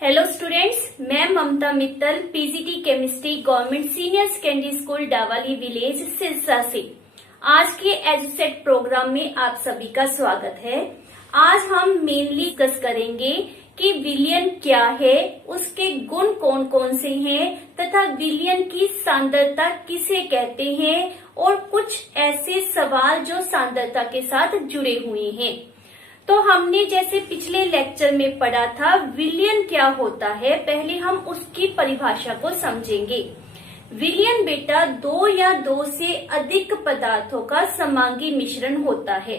Hello students, मैं Mamta Mittal PGT chemistry government senior secondary school Dawali village Sirsa से आज के एजुसेट प्रोग्राम में आप सभी का स्वागत है। आज हम मेनली डिस्कस करेंगे कि विलयन क्या है, उसके गुण कौन कौन से हैं तथा विलयन की सांद्रता किसे कहते हैं और कुछ ऐसे सवाल जो सांद्रता के साथ जुड़े हुए हैं। तो हमने जैसे पिछले लेक्चर में पढ़ा था विलयन क्या होता है, पहले हम उसकी परिभाषा को समझेंगे। विलयन बेटा दो या दो से अधिक पदार्थों का समांगी मिश्रण होता है।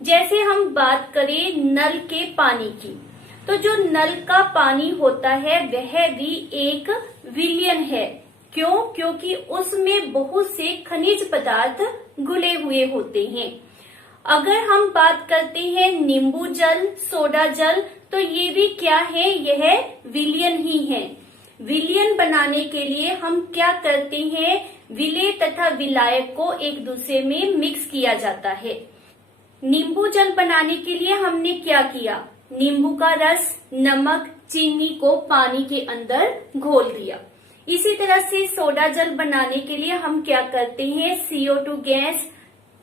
जैसे हम बात करें नल के पानी की, तो जो नल का पानी होता है वह भी एक विलयन है। क्यों? क्योंकि उसमें बहुत से खनिज पदार्थ घुले हुए होते हैं। अगर हम बात करते हैं नींबू जल, सोडा जल, तो ये भी क्या है, यह विलयन ही है। विलयन बनाने के लिए हम क्या करते हैं, विलेय तथा विलायक को एक दूसरे में मिक्स किया जाता है। नींबू जल बनाने के लिए हमने क्या किया, नींबू का रस, नमक, चीनी को पानी के अंदर घोल दिया। इसी तरह से सोडा जल बनाने के लिए हम क्या करते हैं, CO2 गैस,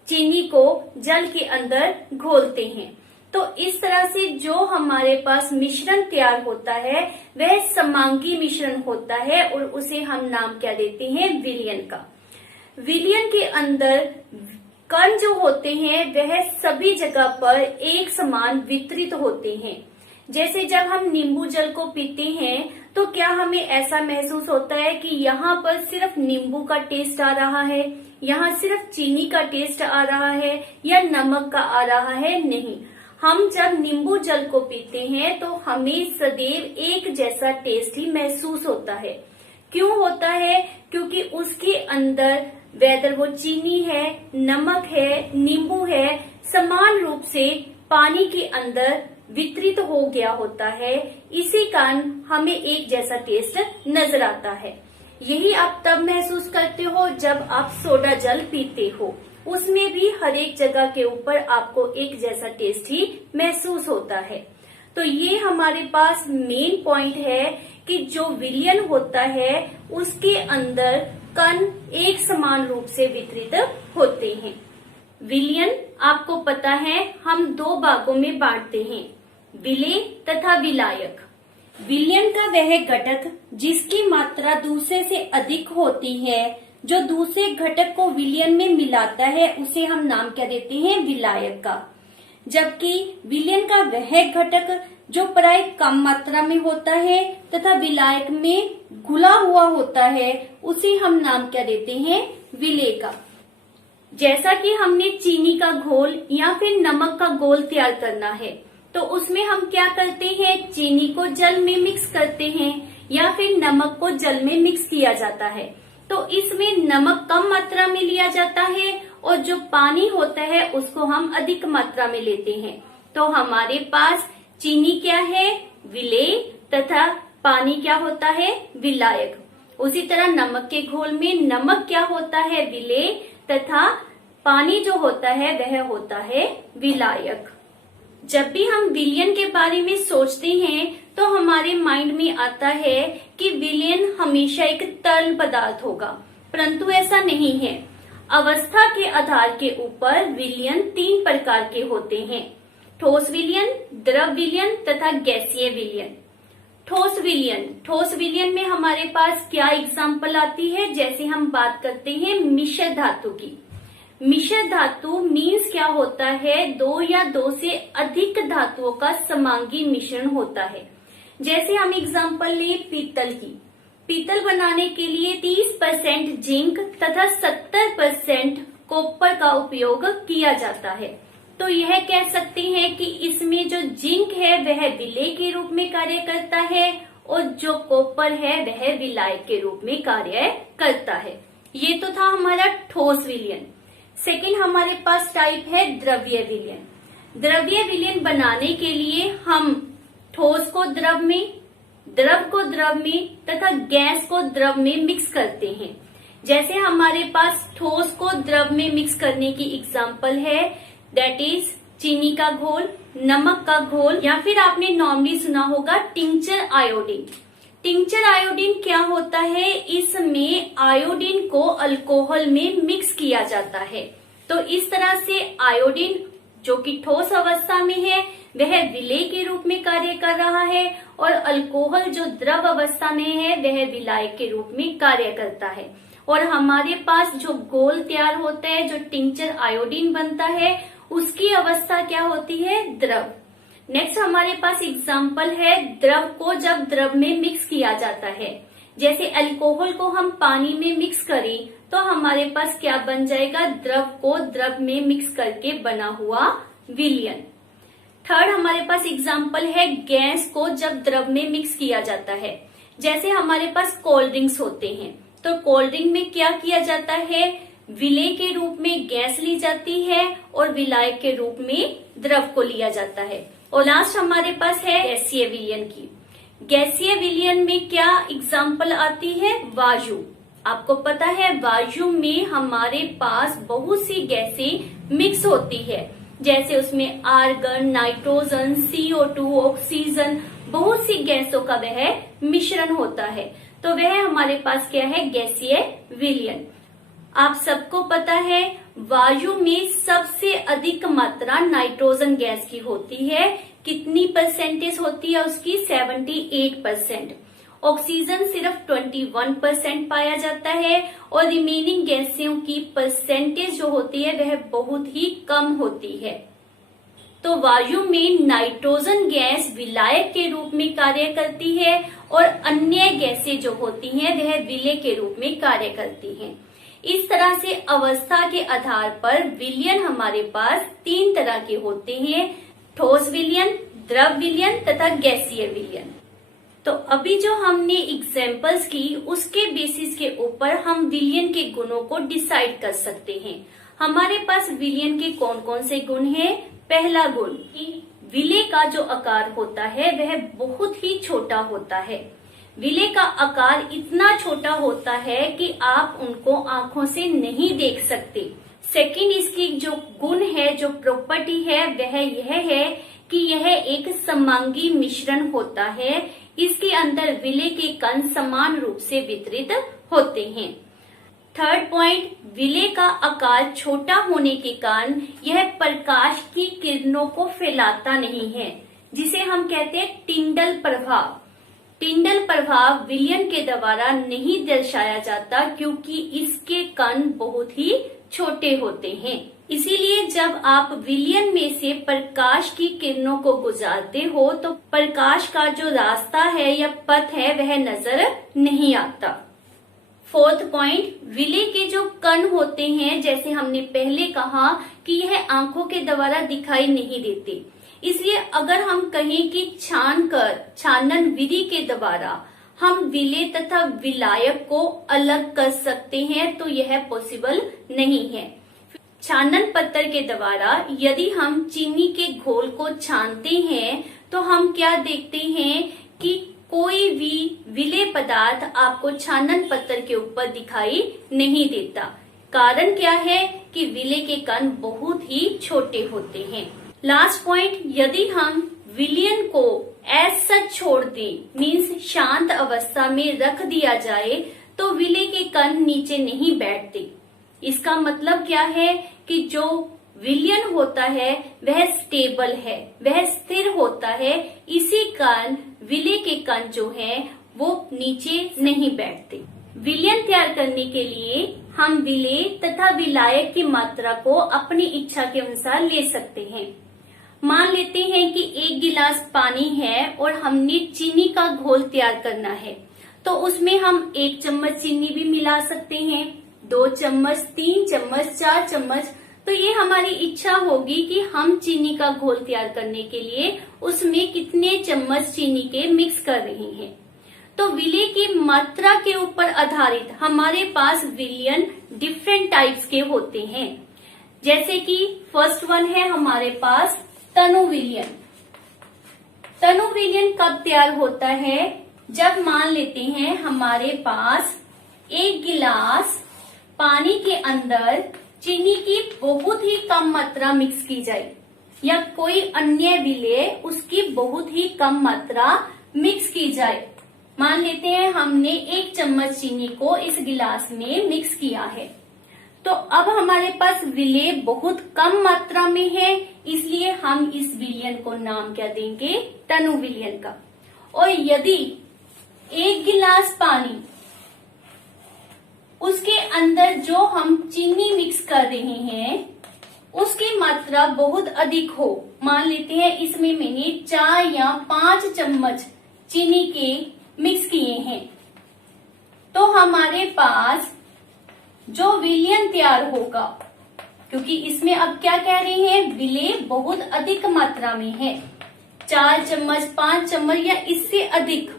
चीनी को जल के अंदर घोलते हैं। तो इस तरह से जो हमारे पास मिश्रण तैयार होता है वह समांगी मिश्रण होता है और उसे हम नाम क्या देते हैं, विलयन का। विलयन के अंदर कण जो होते हैं वह सभी जगह पर एक समान वितरित होते हैं। जैसे जब हम नींबू जल को पीते हैं तो क्या हमें ऐसा महसूस होता है कि यहाँ पर सिर्फ नींबू का टेस्ट आ रहा है, यहाँ सिर्फ चीनी का टेस्ट आ रहा है या नमक का आ रहा है? नहीं, हम जब नींबू जल को पीते हैं तो हमें सदैव एक जैसा टेस्ट ही महसूस होता है। क्यों होता है? क्योंकि उसके अंदर वेदर वो चीनी है, नमक है, नींबू है, समान रूप से पानी के अंदर वितरित हो गया होता है। इसी कारण हमें एक जैसा टेस्ट नजर आता है। यही आप तब महसूस करते हो जब आप सोडा जल पीते हो, उसमें भी हर एक जगह के ऊपर आपको एक जैसा टेस्ट ही महसूस होता है। तो ये हमारे पास मेन पॉइंट है कि जो विलयन होता है उसके अंदर कण एक समान रूप से वितरित होते हैं। विलयन आपको पता है हम दो भागों में बांटते हैं, विलेय तथा विलायक। विलयन का वह घटक जिसकी मात्रा दूसरे से अधिक होती है, जो दूसरे घटक को विलयन में मिलाता है, उसे हम नाम क्या देते हैं, विलायक का। जबकि विलयन का वह घटक जो प्राय कम मात्रा में होता है तथा विलायक में घुला हुआ होता है, उसे हम नाम क्या देते हैं, विलेय का। जैसा कि हमने चीनी का घोल या फिर नमक का घोल तैयार करना है तो उसमें हम क्या करते हैं, चीनी को जल में मिक्स करते हैं या फिर नमक को जल में मिक्स किया जाता है। तो इसमें नमक कम मात्रा में लिया जाता है और जो पानी होता है उसको हम अधिक मात्रा में लेते हैं। तो हमारे पास चीनी क्या है, विलेय, तथा पानी क्या होता है, विलायक। उसी तरह नमक के घोल में नमक क्या होता है, विलेय, तथा पानी जो होता है वह होता है विलायक। जब भी हम विलयन के बारे में सोचते हैं तो हमारे माइंड में आता है कि विलयन हमेशा एक तरल पदार्थ होगा, परंतु ऐसा नहीं है। अवस्था के आधार के ऊपर विलयन तीन प्रकार के होते हैं, ठोस विलयन, द्रव विलयन तथा गैसीय विलयन। ठोस विलयन में हमारे पास क्या एग्जाम्पल आती है, जैसे हम बात करते हैं मिश्र धातु की। मिश्र धातु मीन्स क्या होता है, दो या दो से अधिक धातुओं का समांगी मिश्रण होता है। जैसे हम एग्जाम्पल लें पीतल की, पीतल बनाने के लिए 30% जिंक तथा 70% कॉपर का उपयोग किया जाता है। तो यह कह सकते हैं कि इसमें जो जिंक है वह विलेय के रूप में कार्य करता है और जो कॉपर है वह विलायक के रूप में कार्य करता है। ये तो था हमारा ठोस विलयन। सेकंड हमारे पास टाइप है द्रव्य विलयन। द्रव्य विलयन बनाने के लिए हम ठोस को द्रव में, द्रव को द्रव में तथा गैस को द्रव में मिक्स करते हैं। जैसे हमारे पास ठोस को द्रव में मिक्स करने की एग्जाम्पल है, दैट इज चीनी का घोल, नमक का घोल, या फिर आपने नॉर्मली सुना होगा टिंचर आयोडीन। टिंचर आयोडीन क्या होता है, इसमें आयोडीन को अल्कोहल में मिक्स किया जाता है। तो इस तरह से आयोडीन जो कि ठोस अवस्था में है वह विलेय के रूप में कार्य कर रहा है, और अल्कोहल जो द्रव अवस्था में है वह विलायक के रूप में कार्य करता है। और हमारे पास जो घोल तैयार होता है, जो टिंचर आयोडीन बनता है, उसकी अवस्था क्या होती है, द्रव। नेक्स्ट हमारे पास एग्जाम्पल है द्रव को जब द्रव में मिक्स किया जाता है। जैसे अल्कोहल को हम पानी में मिक्स करें तो हमारे पास क्या बन जाएगा, द्रव को द्रव में मिक्स करके बना हुआ विलयन। थर्ड हमारे पास एग्जाम्पल है गैस को जब द्रव में मिक्स किया जाता है। जैसे हमारे पास कोल्ड ड्रिंक्स होते हैं, तो कोल्ड ड्रिंक में क्या किया जाता है, विलेय के रूप में गैस ली जाती है और विलायक के रूप में द्रव को लिया जाता है। और लास्ट हमारे पास है गैसीय विलयन की। गैसीय विलयन में क्या एग्जाम्पल आती है, वायु। आपको पता है वायु में हमारे पास बहुत सी गैसें मिक्स होती है, जैसे उसमें आर्गन, नाइट्रोजन, CO2, ऑक्सीजन, बहुत सी गैसों का वह मिश्रण होता है। तो वह हमारे पास क्या है, गैसीय विलयन। आप सबको पता है वायु में सबसे अधिक मात्रा नाइट्रोजन गैस की होती है। कितनी परसेंटेज होती है उसकी, 78%। ऑक्सीजन सिर्फ 21% पाया जाता है, और रिमेनिंग गैसों की परसेंटेज जो होती है वह बहुत ही कम होती है। तो वायु में नाइट्रोजन गैस विलायक के रूप में कार्य करती है, और अन्य गैसें जो होती हैं वह विलेय के रूप में कार्य करती हैं। इस तरह से अवस्था के आधार पर विलयन हमारे पास 3 तरह के होते हैं, ठोस विलयन, द्रव विलयन तथा गैसीय विलयन। तो अभी जो हमने एग्जाम्पल्स की उसके बेसिस के ऊपर हम विलयन के गुणों को डिसाइड कर सकते हैं। हमारे पास विलयन के कौन कौन से गुण हैं। पहला गुण कि विलेय का जो आकार होता है वह बहुत ही छोटा होता है। विलेय का आकार इतना छोटा होता है कि आप उनको आंखों से नहीं देख सकते। सेकंड इसकी जो गुण है, जो प्रॉपर्टी है, वह यह है कि यह एक समांगी मिश्रण होता है। इसके अंदर विलेय के कण समान रूप से वितरित होते हैं। थर्ड पॉइंट, विलेय का आकार छोटा होने के कारण यह प्रकाश की किरणों को फैलाता नहीं है, जिसे हम कहते हैं टिंडल प्रभाव। टिंडल प्रभाव विलयन के द्वारा नहीं दर्शाया जाता क्योंकि इसके कण बहुत ही छोटे होते हैं। इसीलिए जब आप विलयन में से प्रकाश की किरणों को गुजारते हो तो प्रकाश का जो रास्ता है या पथ है वह नजर नहीं आता। फोर्थ पॉइंट, विलेय के जो कण होते हैं, जैसे हमने पहले कहा कि यह आंखों के द्वारा दिखाई नहीं देते, इसलिए अगर हम कहें कि छानन विधि के द्वारा हम विलेय तथा विलायक को अलग कर सकते हैं तो यह पॉसिबल नहीं है। छानन पत्र के द्वारा यदि हम चीनी के घोल को छानते हैं तो हम क्या देखते हैं कि कोई भी विलेय पदार्थ आपको छानन पत्र के ऊपर दिखाई नहीं देता। कारण क्या है कि विलेय के कण बहुत ही छोटे होते हैं। लास्ट पॉइंट, यदि हम विलयन को एज सच छोड़ दें, मीन्स शांत अवस्था में रख दिया जाए, तो विलेय के कण नीचे नहीं बैठते। इसका मतलब क्या है कि जो विलयन होता है वह स्टेबल है, वह स्थिर होता है। इसी कारण विलेय के कण जो हैं वो नीचे नहीं बैठते। विलयन तैयार करने के लिए हम विलेय तथा विलायक की मात्रा को अपनी इच्छा के अनुसार ले सकते हैं। मान लेते हैं कि 1 गिलास पानी है और हमने चीनी का घोल तैयार करना है, तो उसमें हम 1 चम्मच चीनी भी मिला सकते हैं, 2 चम्मच, 3 चम्मच, 4 चम्मच। तो ये हमारी इच्छा होगी कि हम चीनी का घोल तैयार करने के लिए उसमें कितने चम्मच चीनी के मिक्स कर रहे हैं। तो विलेय की मात्रा के ऊपर आधारित हमारे पास विलयन डिफरेंट टाइप्स के होते हैं। जैसे कि फर्स्ट वन है हमारे पास तनु विलयन। तनु विलयन कब तैयार होता है? जब मान लेते हैं हमारे पास 1 गिलास पानी के अंदर चीनी की बहुत ही कम मात्रा मिक्स की जाए। या कोई अन्य विलेय उसकी बहुत ही कम मात्रा मिक्स की जाए। मान लेते हैं हमने 1 चम्मच चीनी को इस गिलास में मिक्स किया है, तो अब हमारे पास विलेय बहुत कम मात्रा में है, इसलिए हम इस विलयन को नाम क्या देंगे, तनु विलयन का। और यदि 1 गिलास पानी, उसके अंदर जो हम चीनी मिक्स कर रहे हैं उसकी मात्रा बहुत अधिक हो, मान लेते हैं इसमें मैंने 4 या 5 चम्मच चीनी के मिक्स किए हैं, तो हमारे पास जो विलयन तैयार होगा, क्योंकि इसमें अब क्या कह रहे हैं, विलेय बहुत अधिक मात्रा में है, 4 चम्मच 5 चम्मच या इससे अधिक,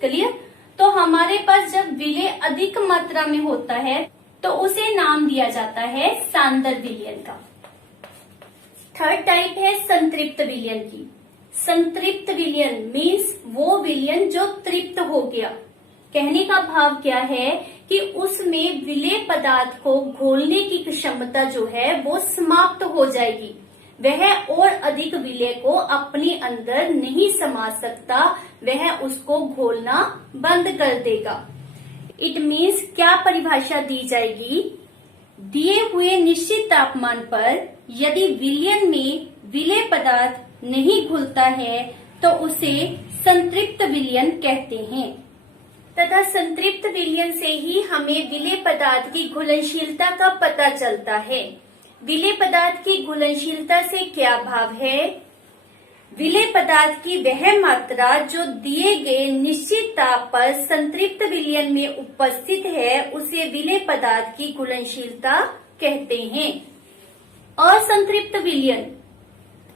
क्लियर। तो हमारे पास जब विलेय अधिक मात्रा में होता है तो उसे नाम दिया जाता है सांद्र विलयन का। थर्ड टाइप है संतृप्त विलयन की। संतृप्त विलयन मीन्स वो विलयन जो तृप्त हो गया। कहने का भाव क्या है कि उसमें विलेय पदार्थ को घोलने की क्षमता जो है वो समाप्त हो जाएगी, वह और अधिक विलेय को अपने अंदर नहीं समा सकता, वह उसको घोलना बंद कर देगा। इट मीन्स क्या परिभाषा दी जाएगी, दिए हुए निश्चित तापमान पर यदि विलयन में विलेय पदार्थ नहीं घुलता है तो उसे संतृप्त विलयन कहते हैं, तथा संतृप्त विलयन से ही हमें विलेय पदार्थ की घुलनशीलता का पता चलता है। विलेय पदार्थ की घुलनशीलता से क्या भाव है, विलेय पदार्थ की वह मात्रा जो दिए गए निश्चित ताप पर संतृप्त विलयन में उपस्थित है उसे विलेय पदार्थ की घुलनशीलता कहते हैं। असंतृप्त विलयन,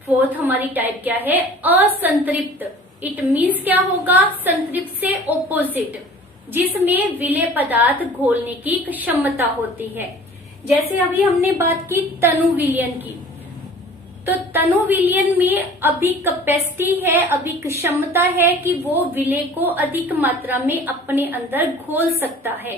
फोर्थ हमारी टाइप क्या है, असंतृप्त। इट मीन्स क्या होगा, संतृप्त से ऑपोजिट, जिसमें विलेय पदार्थ घोलने की क्षमता होती है। जैसे अभी हमने बात की तनु विलयन की, तो तनु विलयन में अभी कैपेसिटी है, अभी क्षमता है कि वो विलेय को अधिक मात्रा में अपने अंदर घोल सकता है।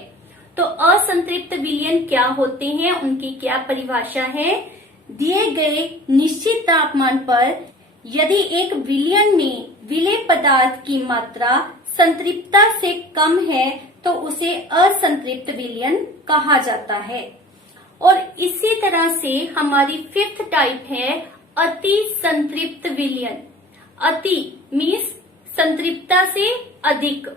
तो असंतृप्त विलयन क्या होते हैं, उनकी क्या परिभाषा है, दिए गए निश्चित तापमान पर यदि एक विलयन में विलेय पदार्थ की मात्रा संतृप्तता से कम है तो उसे असंतृप्त विलयन कहा जाता है। और इसी तरह से हमारी फिफ्थ टाइप है अति संतृप्त विलयन। अति मीन्स संतृप्तता से अधिक।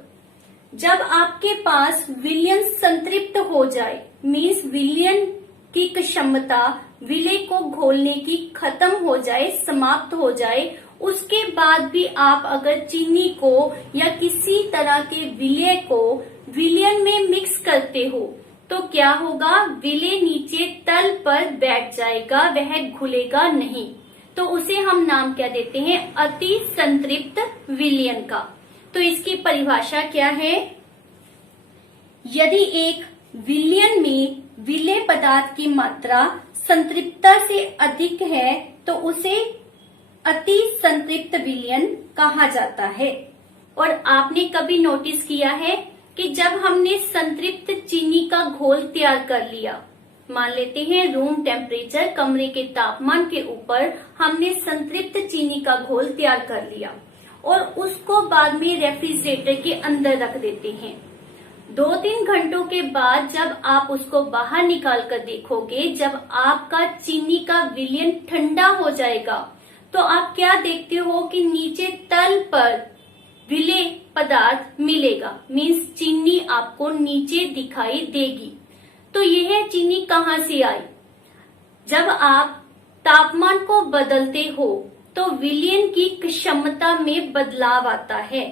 जब आपके पास विलयन संतृप्त हो जाए मीन्स विलयन की क्षमता विलेय को घोलने की खत्म हो जाए, समाप्त हो जाए, उसके बाद भी आप अगर चीनी को या किसी तरह के विलेय को विलयन में मिक्स करते हो तो क्या होगा, विलेय नीचे तल पर बैठ जाएगा, वह घुलेगा नहीं। तो उसे हम नाम क्या देते हैं, अति संतृप्त विलयन का। तो इसकी परिभाषा क्या है, यदि एक विलयन में विलेय पदार्थ की मात्रा संतृप्तता से अधिक है तो उसे अति संतृप्त विलयन कहा जाता है। और आपने कभी नोटिस किया है कि जब हमने संतृप्त चीनी का घोल तैयार कर लिया, मान लेते हैं रूम टेम्परेचर, कमरे के तापमान के ऊपर हमने संतृप्त चीनी का घोल तैयार कर लिया और उसको बाद में रेफ्रिजरेटर के अंदर रख देते हैं। 2-3 घंटों के बाद जब आप उसको बाहर निकाल कर देखोगे, जब आपका चीनी का विलयन ठंडा हो जाएगा तो आप क्या देखते हो कि नीचे तल पर विलेय पदार्थ मिलेगा, मीन्स चीनी आपको नीचे दिखाई देगी। तो यह चीनी कहाँ से आई, जब आप तापमान को बदलते हो तो विलयन की क्षमता में बदलाव आता है।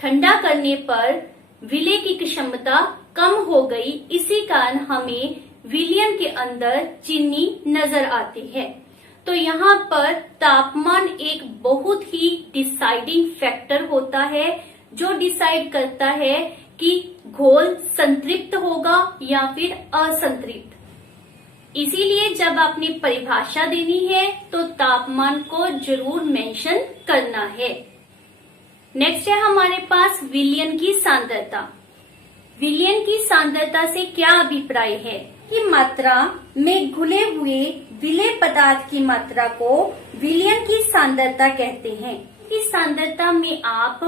ठंडा करने पर विलेय की क्षमता कम हो गई, इसी कारण हमें विलयन के अंदर चीनी नजर आती है। तो यहाँ पर तापमान एक बहुत ही डिसाइडिंग फैक्टर होता है जो डिसाइड करता है कि घोल संतृप्त होगा या फिर असंतृप्त। इसीलिए जब आपने परिभाषा देनी है तो तापमान को जरूर मेंशन करना है। नेक्स्ट है हमारे पास विलयन की सांद्रता। विलयन की सांद्रता से क्या अभिप्राय है, की मात्रा में घुले हुए विलेय पदार्थ की मात्रा को विलयन की सांद्रता कहते हैं। इस सांद्रता में आप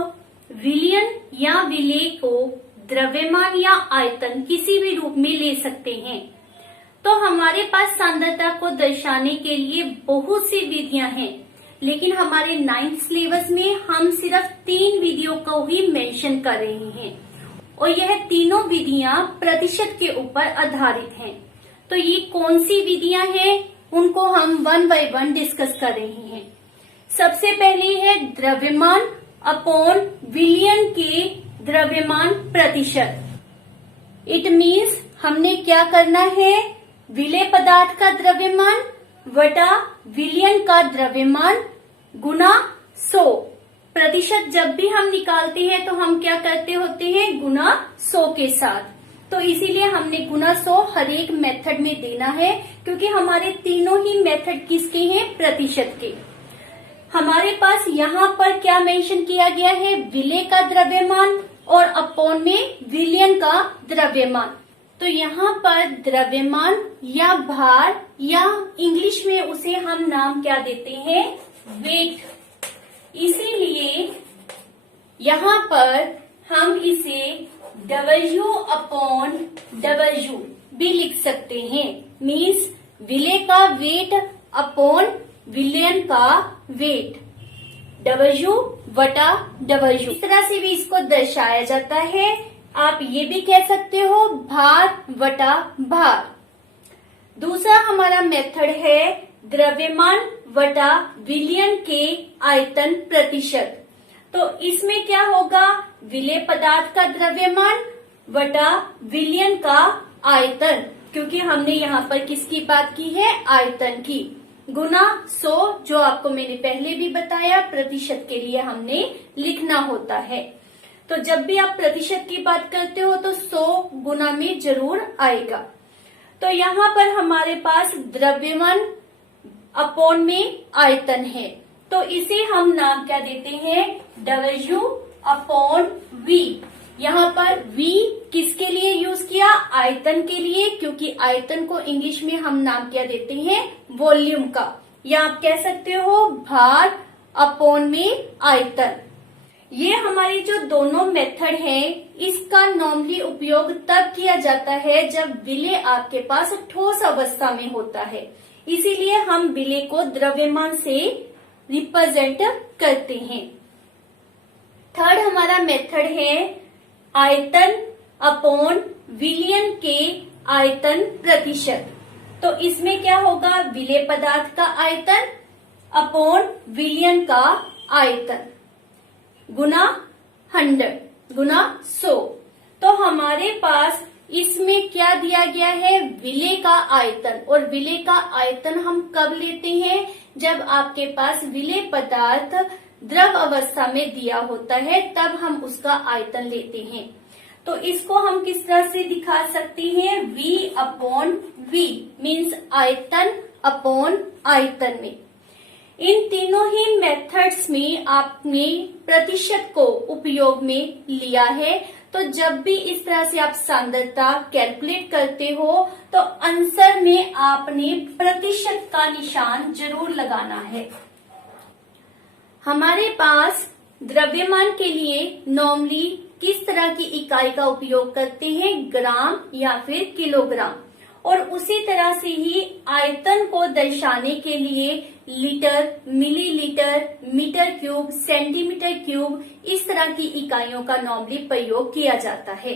विलयन या विलेय को द्रव्यमान या आयतन किसी भी रूप में ले सकते हैं। तो हमारे पास सांद्रता को दर्शाने के लिए बहुत सी विधियां हैं, लेकिन हमारे 9th सिलेबस में हम सिर्फ 3 विधियों को ही मेंशन कर रहे हैं और यह तीनों विधियां प्रतिशत के ऊपर आधारित हैं। तो ये कौन सी विधियां हैं, उनको हम 1 बाय 1 डिस्कस कर रहे हैं। सबसे पहले है द्रव्यमान अपॉन विलयन के द्रव्यमान प्रतिशत। इट मीन्स हमने क्या करना है, विलेय पदार्थ का द्रव्यमान वटा विलयन का द्रव्यमान गुना 100। प्रतिशत जब भी हम निकालते हैं तो हम क्या करते होते हैं, गुना 100 के साथ। तो इसीलिए हमने गुना 100 हर एक मेथड में देना है, क्योंकि हमारे तीनों ही मेथड किसके हैं, प्रतिशत के। हमारे पास यहाँ पर क्या मेंशन किया गया है, विलेय का द्रव्यमान और अपॉन में विलयन का द्रव्यमान। तो यहाँ पर द्रव्यमान या भार या इंग्लिश में उसे हम नाम क्या देते हैं, वेट। इसीलिए यहाँ पर हम इसे W अपॉन W भी लिख सकते हैं। मीन्स विलेय का वेट अपॉन विलयन का वेट, W वटा W। इस तरह से भी इसको दर्शाया जाता है। आप ये भी कह सकते हो भार वटा भार। दूसरा हमारा मेथड है द्रव्यमान वटा विलयन के आयतन प्रतिशत। तो इसमें क्या होगा, विलेय पदार्थ का द्रव्यमान वटा विलयन का आयतन, क्योंकि हमने यहाँ पर किसकी बात की है, आयतन की, गुना 100, जो आपको मैंने पहले भी बताया प्रतिशत के लिए हमने लिखना होता है। तो जब भी आप प्रतिशत की बात करते हो तो 100 गुना में जरूर आएगा। तो यहाँ पर हमारे पास द्रव्यमान अपॉन में आयतन है, तो इसे हम नाम क्या देते हैं, W अपॉन V। यहाँ पर V किसके लिए यूज किया, आयतन के लिए, क्योंकि आयतन को इंग्लिश में हम नाम क्या देते हैं, वॉल्यूम का, या आप कह सकते हो भार अपॉन में आयतन। ये हमारी जो दोनों मेथड हैं, इसका नॉर्मली उपयोग तब किया जाता है जब विलेय आपके पास ठोस अवस्था में होता है। इसीलिए हम विलेय को द्रव्यमान से रिप्रेजेंट करते हैं। थर्ड हमारा मेथड है आयतन अपॉन विलयन के आयतन प्रतिशत। तो इसमें क्या होगा, विलेय पदार्थ का आयतन अपॉन विलयन का आयतन गुना 100 गुना 100। तो हमारे पास इसमें क्या दिया गया है, विलेय का आयतन। और विलेय का आयतन हम कब लेते हैं, जब आपके पास विलेय पदार्थ द्रव अवस्था में दिया होता है, तब हम उसका आयतन लेते हैं। तो इसको हम किस तरह से दिखा सकते हैं, V अपॉन V मीन्स आयतन अपॉन आयतन में। इन तीनों ही मेथड्स में आपने प्रतिशत को उपयोग में लिया है। तो जब भी इस तरह से आप सांद्रता कैलकुलेट करते हो तो आंसर में आपने प्रतिशत का निशान जरूर लगाना है। हमारे पास द्रव्यमान के लिए नॉर्मली किस तरह की इकाई का उपयोग करते हैं, ग्राम या फिर किलोग्राम। और उसी तरह से ही आयतन को दर्शाने के लिए litre, millilitre, metre cube, centimetre cube, इस तरह की इकाइयों का नॉर्मली प्रयोग किया जाता है।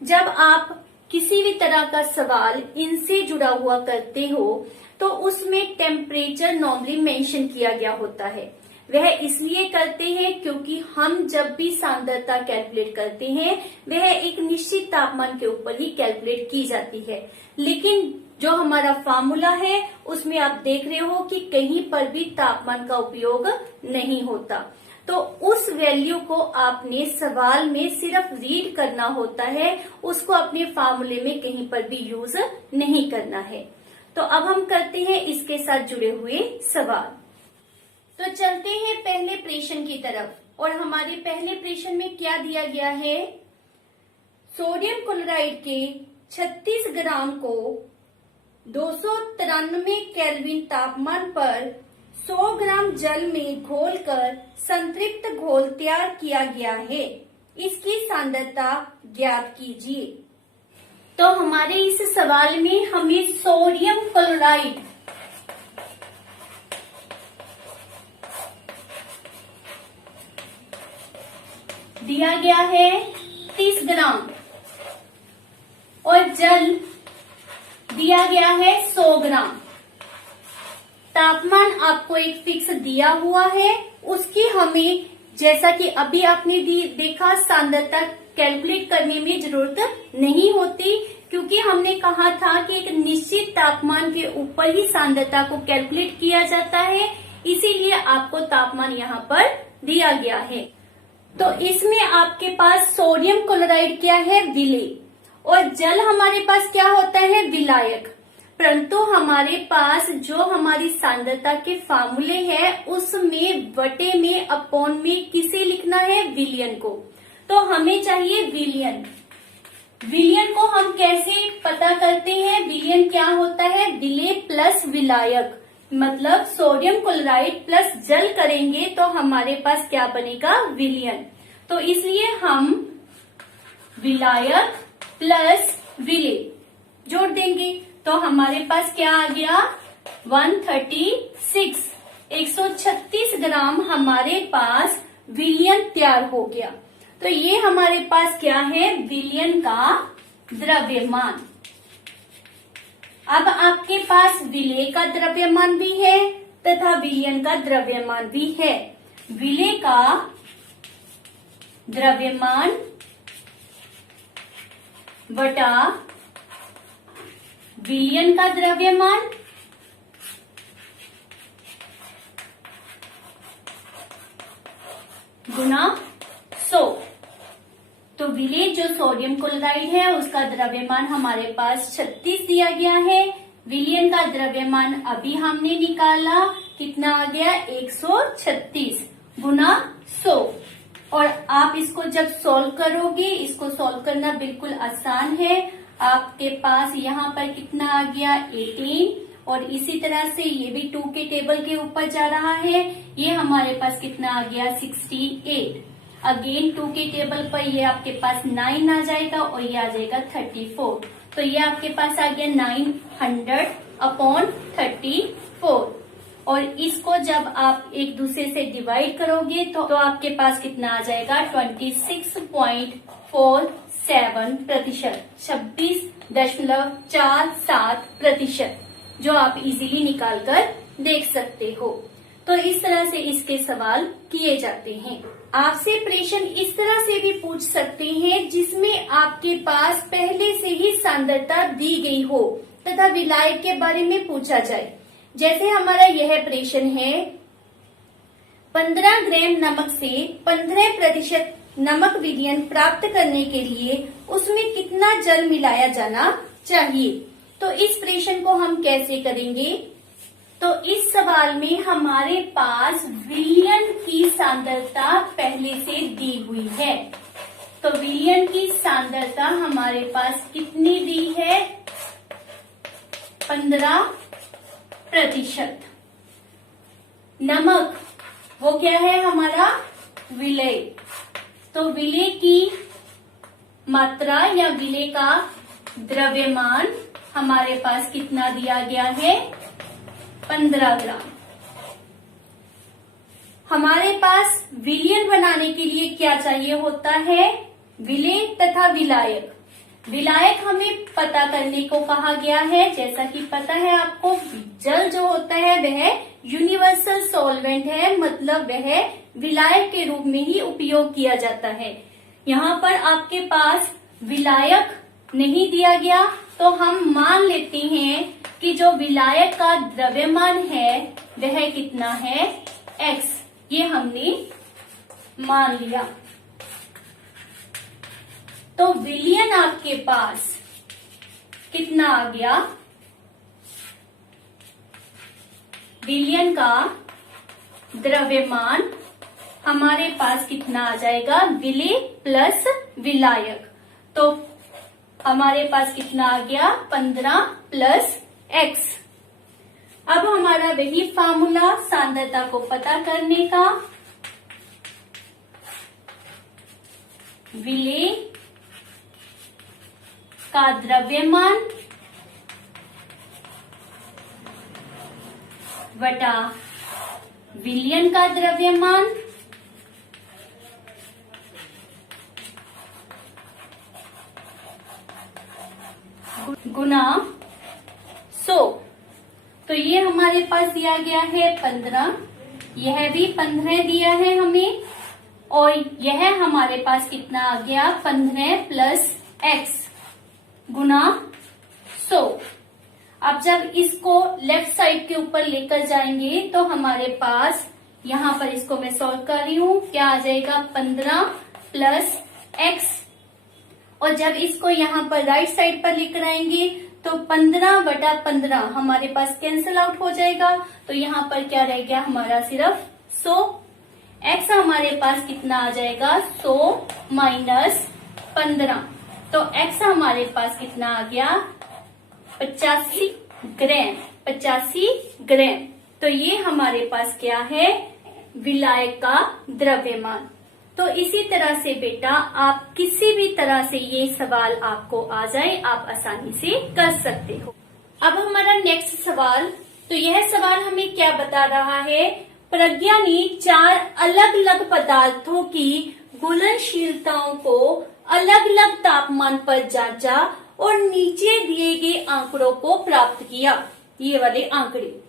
जब आप किसी भी तरह का सवाल इनसे जुड़ा हुआ करते हो तो उसमें टेम्परेचर नॉर्मली मेंशन किया गया होता है। वह इसलिए करते हैं क्योंकि हम जब भी सांद्रता कैलकुलेट करते हैं वह एक निश्चित तापमान के ऊपर ही कैलकुलेट की जाती है। लेकिन जो हमारा फार्मूला है उसमें आप देख रहे हो कि कहीं पर भी तापमान का उपयोग नहीं होता। तो उस वैल्यू को आपने सवाल में सिर्फ रीड करना होता है, उसको अपने फार्मूले में कहीं पर भी यूज नहीं करना है। तो अब हम करते हैं इसके साथ जुड़े हुए सवाल। तो चलते हैं पहले प्रश्न की तरफ। और हमारे पहले प्रश्न में क्या दिया गया है, सोडियम क्लोराइड के 36 ग्राम को 95 केल्विन तापमान पर 100 ग्राम जल में घोलकर संतृप्त घोल तैयार किया गया है। इसकी सांद्रता ज्ञात कीजिए। तो हमारे इस सवाल में हमें सोडियम क्लोराइड दिया गया है 30 ग्राम और जल दिया गया है 100 ग्राम। तापमान आपको एक फिक्स दिया हुआ है, उसकी हमें जैसा कि अभी आपने देखा सांद्रता कैलकुलेट करने में जरूरत नहीं होती, क्योंकि हमने कहा था कि एक निश्चित तापमान के ऊपर ही सांद्रता को कैलकुलेट किया जाता है, इसीलिए आपको तापमान यहाँ पर दिया गया है। तो इसमें आपके पास सोडियम क्लोराइड क्या है, विलेय, और जल हमारे पास क्या होता है, विलायक। परंतु हमारे पास जो हमारी सांद्रता के फार्मूले है उसमें बटे में अपॉन में किसे लिखना है, विलयन को। तो हमें चाहिए विलयन। विलयन को हम कैसे पता करते हैं, विलयन क्या होता है, विलेय प्लस विलायक, मतलब सोडियम क्लोराइड प्लस जल करेंगे तो हमारे पास क्या बनेगा, विलयन। तो इसलिए हम विलायक प्लस विलेय जोड़ देंगे तो हमारे पास क्या आ गया, 136 ग्राम हमारे पास विलयन तैयार हो गया। तो ये हमारे पास क्या है, विलयन का द्रव्यमान। अब आपके पास विलेय का द्रव्यमान भी है तथा विलयन का द्रव्यमान भी है। विलेय का द्रव्यमान बटा विलयन का द्रव्यमान गुना 100। तो विलेय जो सोडियम क्लोराइड है उसका द्रव्यमान हमारे पास 36 दिया गया है। विलयन का द्रव्यमान अभी हमने निकाला, कितना आ गया, 136 गुना 100। और आप इसको जब सॉल्व करोगे, इसको सॉल्व करना बिल्कुल आसान है। आपके पास यहाँ पर कितना आ गया, 18, और इसी तरह से ये भी 2 के टेबल के ऊपर जा रहा है। ये हमारे पास कितना आ गया, 68। अगेन 2 के टेबल पर ये आपके पास 9 आ जाएगा और ये आ जाएगा 34। तो ये आपके पास आ गया 900/34। और इसको जब आप एक दूसरे से डिवाइड करोगे तो आपके पास कितना आ जाएगा, 26.47%, 26.47%, जो आप इजीली निकाल कर देख सकते हो। तो इस तरह से इसके सवाल किए जाते हैं। आपसे प्रश्न इस तरह से भी पूछ सकते हैं जिसमें आपके पास पहले से ही सांद्रता दी गई हो तथा विलायक के बारे में पूछा जाए। जैसे हमारा यह प्रश्न है, 15 ग्राम नमक से 15% नमक विलयन प्राप्त करने के लिए उसमें कितना जल मिलाया जाना चाहिए। तो इस प्रश्न को हम कैसे करेंगे, तो इस सवाल में हमारे पास विलयन की सांद्रता पहले से दी हुई है। तो विलयन की सांद्रता हमारे पास कितनी दी है, 15%। नमक वो क्या है हमारा, विलेय। तो विलेय की मात्रा या विलेय का द्रव्यमान हमारे पास कितना दिया गया है, 15 ग्राम। हमारे पास विलयन बनाने के लिए क्या चाहिए होता है, विलेय तथा विलायक। विलायक हमें पता करने को कहा गया है। जैसा कि पता है आपको, जल जो होता है वह यूनिवर्सल सॉल्वेंट है, मतलब वह विलायक के रूप में ही उपयोग किया जाता है। यहाँ पर आपके पास विलायक नहीं दिया गया तो हम मान लेते हैं कि जो विलायक का द्रव्यमान है वह कितना है, x। ये हमने मान लिया। तो विलयन आपके पास कितना आ गया, विलयन का द्रव्यमान हमारे पास कितना आ जाएगा, विलेय प्लस विलायक। तो हमारे पास कितना आ गया, 15 + x। अब हमारा वही फार्मूला सांद्रता को पता करने का, विलेय का द्रव्यमान बटा विलयन का द्रव्यमान गुना 100। तो ये हमारे पास दिया गया है 15, यह भी 15 दिया है हमें, और यह हमारे पास कितना आ गया 15 प्लस x गुना 100। अब जब इसको लेफ्ट साइड के ऊपर लेकर जाएंगे तो हमारे पास यहाँ पर इसको मैं सॉल्व कर रही हूँ, क्या आ जाएगा 15 प्लस x, और जब इसको यहाँ पर राइट साइड पर लेकर आएंगे तो 15 बटा 15 हमारे पास कैंसिल आउट हो जाएगा, तो यहाँ पर क्या रह गया हमारा सिर्फ 100। x हमारे पास कितना आ जाएगा 100 माइनस 15, तो x हमारे पास कितना आ गया 85 ग्राम, 85 ग्राम। तो ये हमारे पास क्या है विलायक का द्रव्यमान। तो इसी तरह से बेटा आप किसी भी तरह से ये सवाल आपको आ जाए आप आसानी से कर सकते हो। अब हमारा नेक्स्ट सवाल, तो यह सवाल हमें क्या बता रहा है, प्रज्ञा ने 4 अलग अलग पदार्थों की घुलनशीलताओं को अलग अलग तापमान पर जांचा और नीचे दिए गए आंकड़ों को प्राप्त किया। ये वाले आंकड़े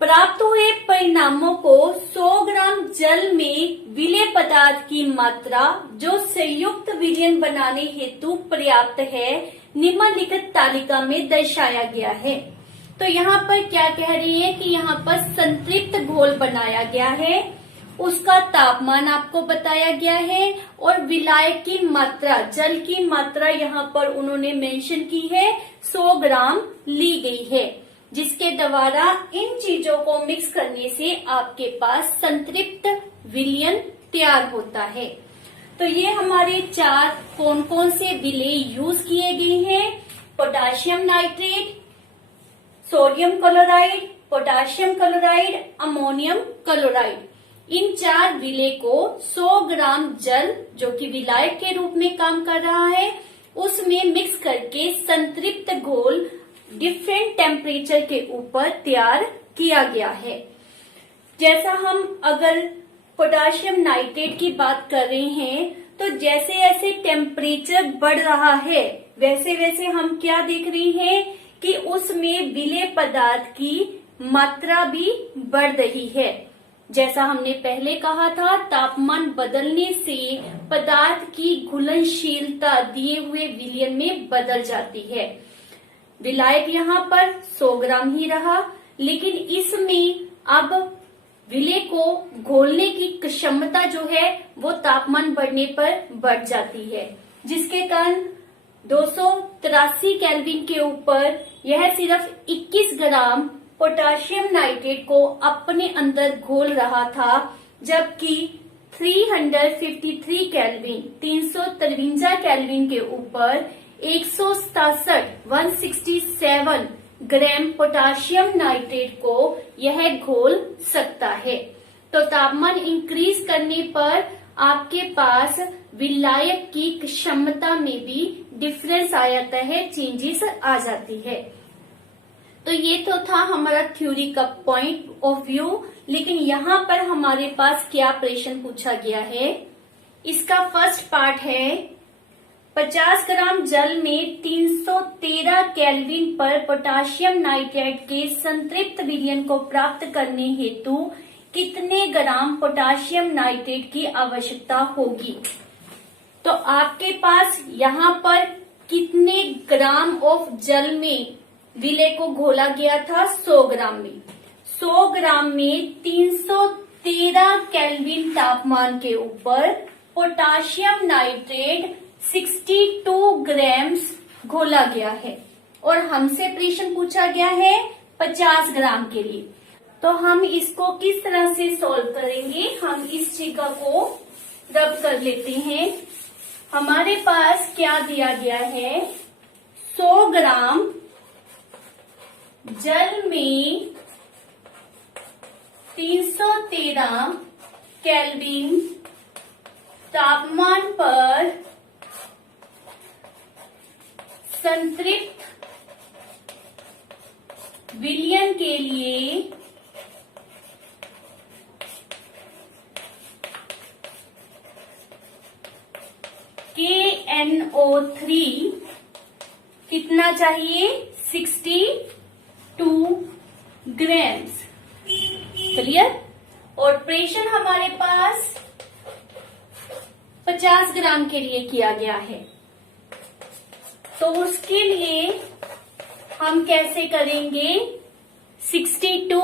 प्राप्त हुए परिणामों को 100 ग्राम जल में विलेय पदार्थ की मात्रा जो संयुक्त विलयन बनाने हेतु पर्याप्त है निम्नलिखित तालिका में दर्शाया गया है। तो यहाँ पर क्या कह रही है कि यहाँ पर संतृप्त घोल बनाया गया है, उसका तापमान आपको बताया गया है और विलायक की मात्रा, जल की मात्रा यहाँ पर उन्होंने मेंशन की है 100 ग्राम ली गई है, जिसके द्वारा इन चीजों को मिक्स करने से आपके पास संतृप्त विलयन तैयार होता है। तो ये हमारे 4 कौन कौन से विलेय यूज किए गए हैं, potassium nitrate, sodium chloride, potassium chloride, ammonium chloride. इन 4 विलेय को 100 ग्राम जल जो कि विलायक के रूप में काम कर रहा है उसमें मिक्स करके संतृप्त घोल डिफरेंट टेम्परेचर के ऊपर तैयार किया गया है। जैसा हम अगर पोटाशियम नाइट्रेट की बात कर रहे हैं तो जैसे जैसे टेम्परेचर बढ़ रहा है वैसे वैसे हम क्या देख रहे हैं कि उसमें विलेय पदार्थ की मात्रा भी बढ़ रही है। जैसा हमने पहले कहा था तापमान बदलने से पदार्थ की घुलनशीलता दिए हुए विलयन में बदल जाती है। विलायक यहाँ पर 100 ग्राम ही रहा, लेकिन इसमें अब विलेय को घोलने की क्षमता जो है वो तापमान बढ़ने पर बढ़ जाती है, जिसके कारण 283 केल्विन के ऊपर यह सिर्फ 21 ग्राम पोटाशियम नाइट्रेट को अपने अंदर घोल रहा था, जबकि 353 केल्विन 353 केल्विन के ऊपर 167 ग्राम पोटाशियम नाइट्रेट को यह घोल सकता है। तो तापमान इंक्रीज करने पर आपके पास विलायक की क्षमता में भी डिफरेंस आ जाता है, चेंजेस आ जाती है। तो ये तो था हमारा थ्योरी का पॉइंट ऑफ व्यू, लेकिन यहाँ पर हमारे पास क्या प्रश्न पूछा गया है। इसका फर्स्ट पार्ट है 50 ग्राम जल में 313 केल्विन पर पोटाशियम नाइट्रेट के संतृप्त विलयन को प्राप्त करने हेतु कितने ग्राम पोटाशियम नाइट्रेट की आवश्यकता होगी। तो आपके पास यहाँ पर कितने ग्राम ऑफ जल में विलेय को घोला गया था 100 ग्राम में। 100 ग्राम में 313 केल्विन तापमान के ऊपर पोटाशियम नाइट्रेट 62 ग्राम्स घोला गया है और हमसे प्रश्न पूछा गया है 50 ग्राम के लिए। तो हम इसको किस तरह से सॉल्व करेंगे, हम इस जगह को रब कर लेते हैं। हमारे पास क्या दिया गया है 100 ग्राम जल में 313 केल्विन तापमान पर संतृप्त विलयन के लिए KNO3 कितना चाहिए? 62 ग्राम्स। क्लियर? और प्रेषण हमारे पास 50 ग्राम के लिए किया गया है। तो उसके लिए हम कैसे करेंगे? 62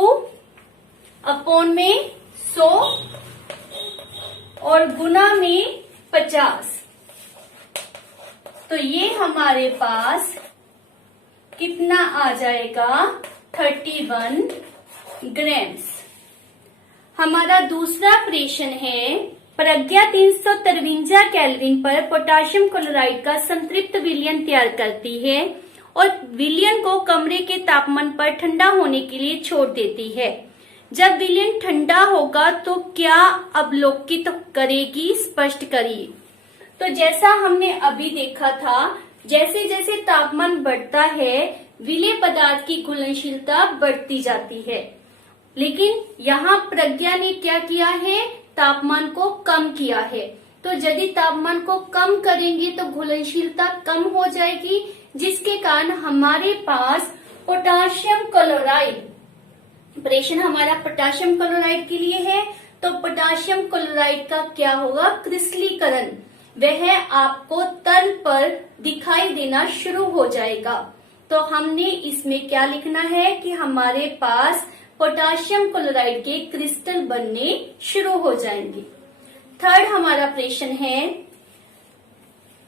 अपॉन में 100 और गुना में 50। तो ये हमारे पास कितना आ जाएगा? 31 ग्राम्स। हमारा दूसरा प्रेषण है प्रज्ञा 353 केल्विन पर पोटाशियम क्लोराइड का संतृप्त विलयन तैयार करती है और विलयन को कमरे के तापमान पर ठंडा होने के लिए छोड़ देती है। जब विलयन ठंडा होगा तो क्या अवलोकित करेगी? स्पष्ट करिए। तो जैसा हमने अभी देखा था, जैसे जैसे तापमान बढ़ता है विलेय पदार्थ की घुलनशीलता बढ़ती जाती है, लेकिन यहाँ प्रज्ञा ने क्या किया है? तापमान को कम किया है। तो यदि तापमान को कम करेंगे तो घुलनशीलता कम हो जाएगी, जिसके कारण हमारे पास पोटाशियम क्लोराइड, प्रेषण हमारा पोटाशियम क्लोराइड के लिए है, तो पोटाशियम क्लोराइड का क्या होगा? क्रिस्टलीकरण, वह आपको तल पर दिखाई देना शुरू हो जाएगा। तो हमने इसमें क्या लिखना है कि हमारे पास पोटाशियम क्लोराइड के क्रिस्टल बनने शुरू हो जाएंगे। थर्ड हमारा प्रेषण है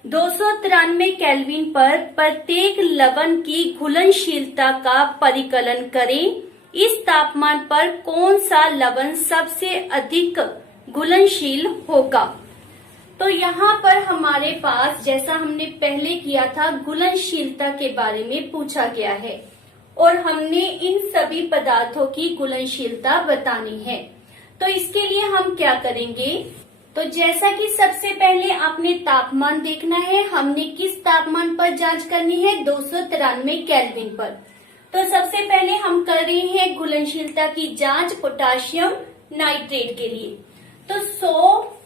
293 केल्विन पर प्रत्येक लवण की घुलनशीलता का परिकलन करें। इस तापमान पर कौन सा लवण सबसे अधिक घुलनशील होगा? तो यहाँ पर हमारे पास, जैसा हमने पहले किया था, घुलनशीलता के बारे में पूछा गया है और हमने इन सभी पदार्थों की घुलनशीलता बतानी है। तो इसके लिए हम क्या करेंगे? तो जैसा कि सबसे पहले आपने तापमान देखना है, हमने किस तापमान पर जांच करनी है? 293 केल्विन पर। तो सबसे पहले हम कर रहे हैं घुलनशीलता की जांच पोटाशियम नाइट्रेट के लिए। तो 100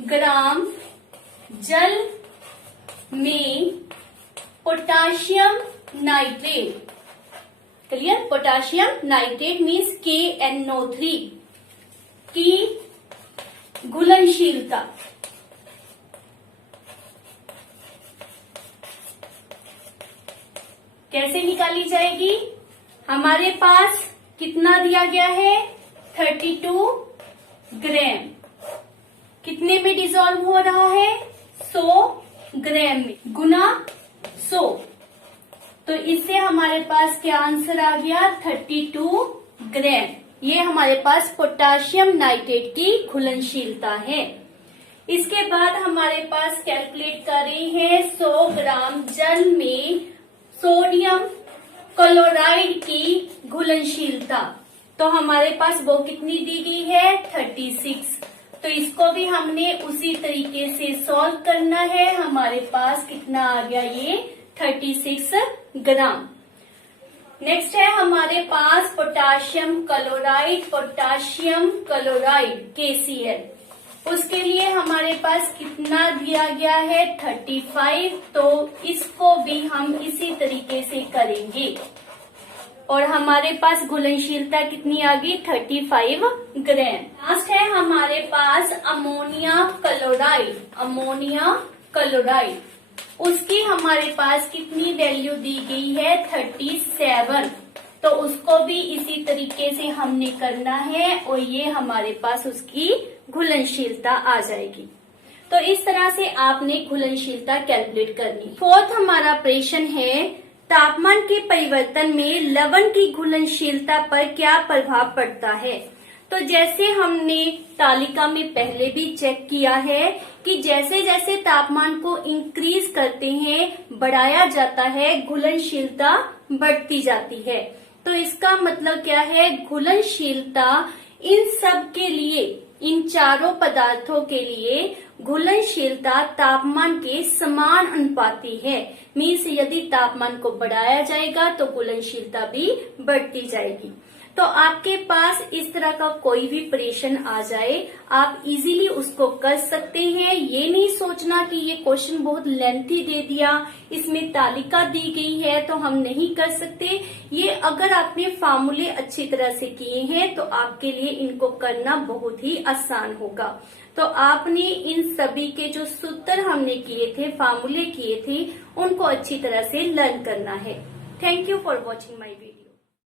ग्राम जल में potassium nitrate, clear? Potassium nitrate means KNO3 की घुलनशीलता कैसे निकाली जाएगी? हमारे पास कितना दिया गया है? 32 ग्राम। कितने में डिसॉल्व हो रहा है? 100 ग्राम में, गुना 100। तो इससे हमारे पास क्या आंसर आ गया? 32 ग्राम। ये हमारे पास पोटाशियम नाइट्रेट की घुलनशीलता है। इसके बाद हमारे पास कैलकुलेट कर रहे हैं 100 ग्राम जल में सोडियम क्लोराइड की घुलनशीलता। तो हमारे पास वो कितनी दी गई है? 36। तो इसको भी हमने उसी तरीके से सॉल्व करना है। हमारे पास कितना आ गया? ये 36 ग्राम। नेक्स्ट है हमारे पास potassium chloride, potassium chloride KCl। उसके लिए हमारे पास कितना दिया गया है? 35। तो इसको भी हम इसी तरीके से करेंगे और हमारे पास घुलनशीलता कितनी आ गई? 35 ग्राम। लास्ट है हमारे पास अमोनिया क्लोराइड, अमोनिया क्लोराइड। उसकी हमारे पास कितनी वैल्यू दी गई है? 37। तो उसको भी इसी तरीके से हमने करना है और ये हमारे पास उसकी घुलनशीलता आ जाएगी। तो इस तरह से आपने घुलनशीलता कैलकुलेट करनी। फोर्थ हमारा प्रेषण है तापमान के परिवर्तन में लवण की घुलनशीलता पर क्या प्रभाव पड़ता है। तो जैसे हमने तालिका में पहले भी चेक किया है कि जैसे जैसे तापमान को इंक्रीज करते हैं, बढ़ाया जाता है, घुलनशीलता बढ़ती जाती है। तो इसका मतलब क्या है, घुलनशीलता इन सब के लिए, इन चारों पदार्थों के लिए घुलनशीलता तापमान के समान अनुपाती है। मीन्स यदि तापमान को बढ़ाया जाएगा तो घुलनशीलता भी बढ़ती जाएगी। तो आपके पास इस तरह का कोई भी प्रश्न आ जाए, आप इजीली उसको कर सकते हैं। ये नहीं सोचना कि ये क्वेश्चन बहुत लेंथी दे दिया, इसमें तालिका दी गई है तो हम नहीं कर सकते। ये अगर आपने फार्मूले अच्छी तरह से किए हैं तो आपके लिए इनको करना बहुत ही आसान होगा। तो आपने इन सभी के जो सूत्र हमने किए थे, फार्मूले किए थे, उनको अच्छी तरह से लर्न करना है। Thank you for watching my video.